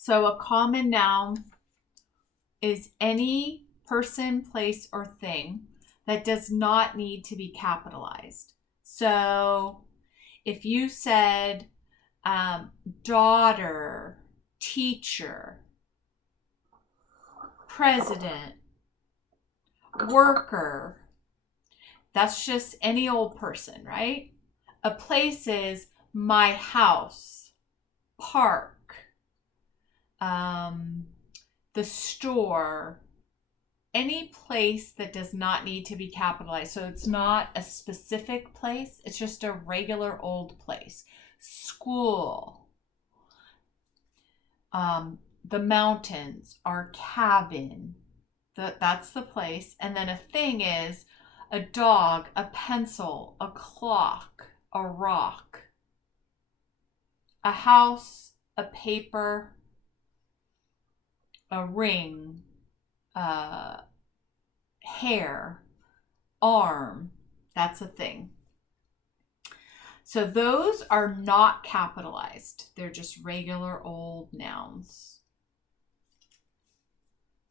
So a common noun is any person, place, or thing that does not need to be capitalized. So if you said daughter, teacher, president, worker, that's just any old person, right? A place is my house, park, the store, any place that does not need to be capitalized. So it's not a specific place, it's just a regular old place. School, the mountains, our cabin, that's the place. And then a thing is a dog, a pencil, a clock, a rock, a house, a paper, a ring, hair, arm. That's a thing. So those are not capitalized. They're just regular old nouns.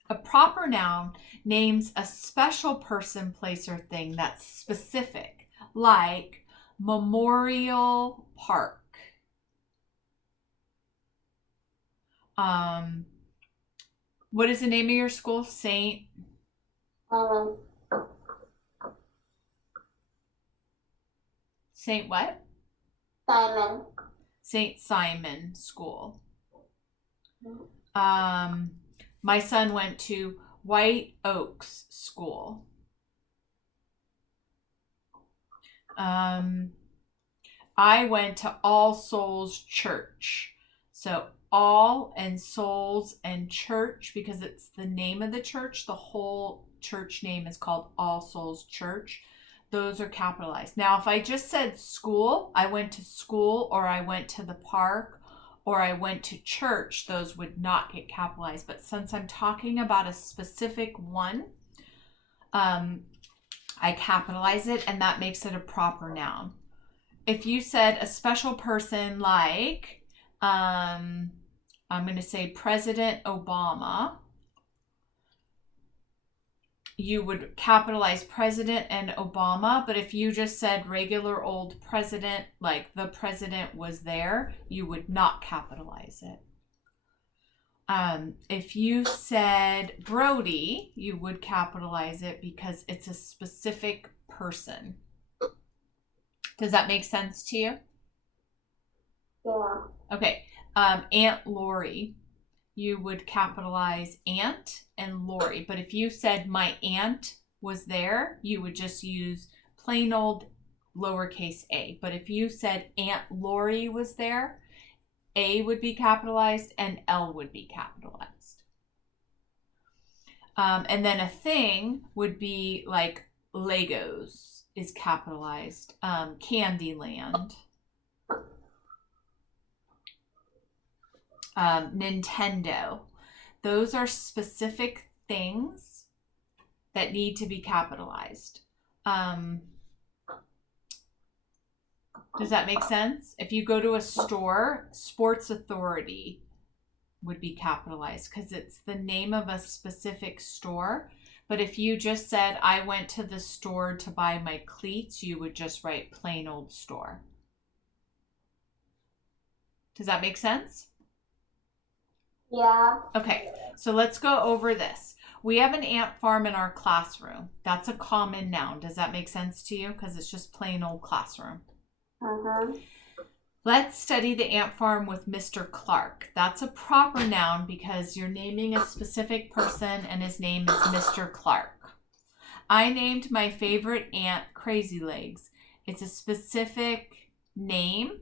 A proper noun names a special person, place, or thing that's specific, like Memorial Park. What is the name of your school? Saint what? Simon. Saint Simon School. My son went to White Oaks School. I went to All Souls Church. So all and souls and church, because it's the name of the church, the whole church name is called All Souls Church. Those are capitalized. Now, if I just said school, I went to school, or I went to the park, or I went to church, those would not get capitalized. But since I'm talking about a specific one, I capitalize it, and that makes it a proper noun. If you said a special person, like, I'm going to say President Obama, you would capitalize president and Obama. But if you just said regular old president, like the president was there, you would not capitalize it. If you said Brody, you would capitalize it because it's a specific person. Does that make sense to you? Yeah. Okay. Aunt Lori, you would capitalize Aunt and Lori. But if you said my aunt was there, you would just use plain old lowercase a. But if you said Aunt Lori was there, A would be capitalized and L would be capitalized. And then a thing would be like Legos is capitalized. Candyland. Nintendo. Those are specific things that need to be capitalized. Does that make sense? If you go to a store, Sports Authority would be capitalized because it's the name of a specific store. But if you just said, I went to the store to buy my cleats, you would just write plain old store. Does that make sense? Yeah. Okay, so let's go over this. We have an ant farm in our classroom. That's a common noun. Does that make sense to you? Because it's just plain old classroom. Let's study the ant farm with Mr. Clark. That's a proper noun because you're naming a specific person and his name is Mr. Clark. I named my favorite ant Crazy Legs. It's a specific name,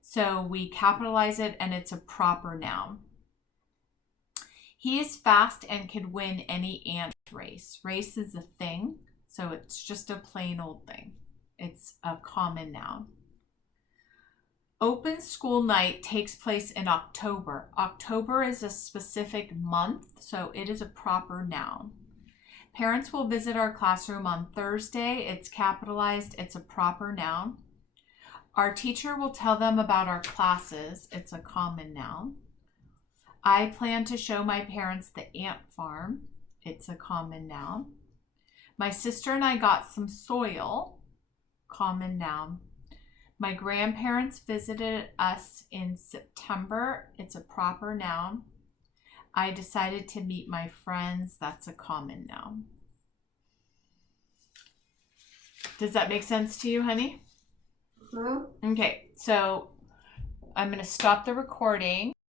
so we capitalize it and it's a proper noun. He is fast and could win any ant race. Race is a thing, so it's just a plain old thing. It's a common noun. Open school night takes place in October. October is a specific month, so it is a proper noun. Parents will visit our classroom on Thursday. It's capitalized. It's a proper noun. Our teacher will tell them about our classes. It's a common noun. I plan to show my parents the ant farm. It's a common noun. My sister and I got some soil. Common noun. My grandparents visited us in September. It's a proper noun. I decided to meet my friends. That's a common noun. Does that make sense to you, honey? Hmm? Okay, so I'm going to stop the recording.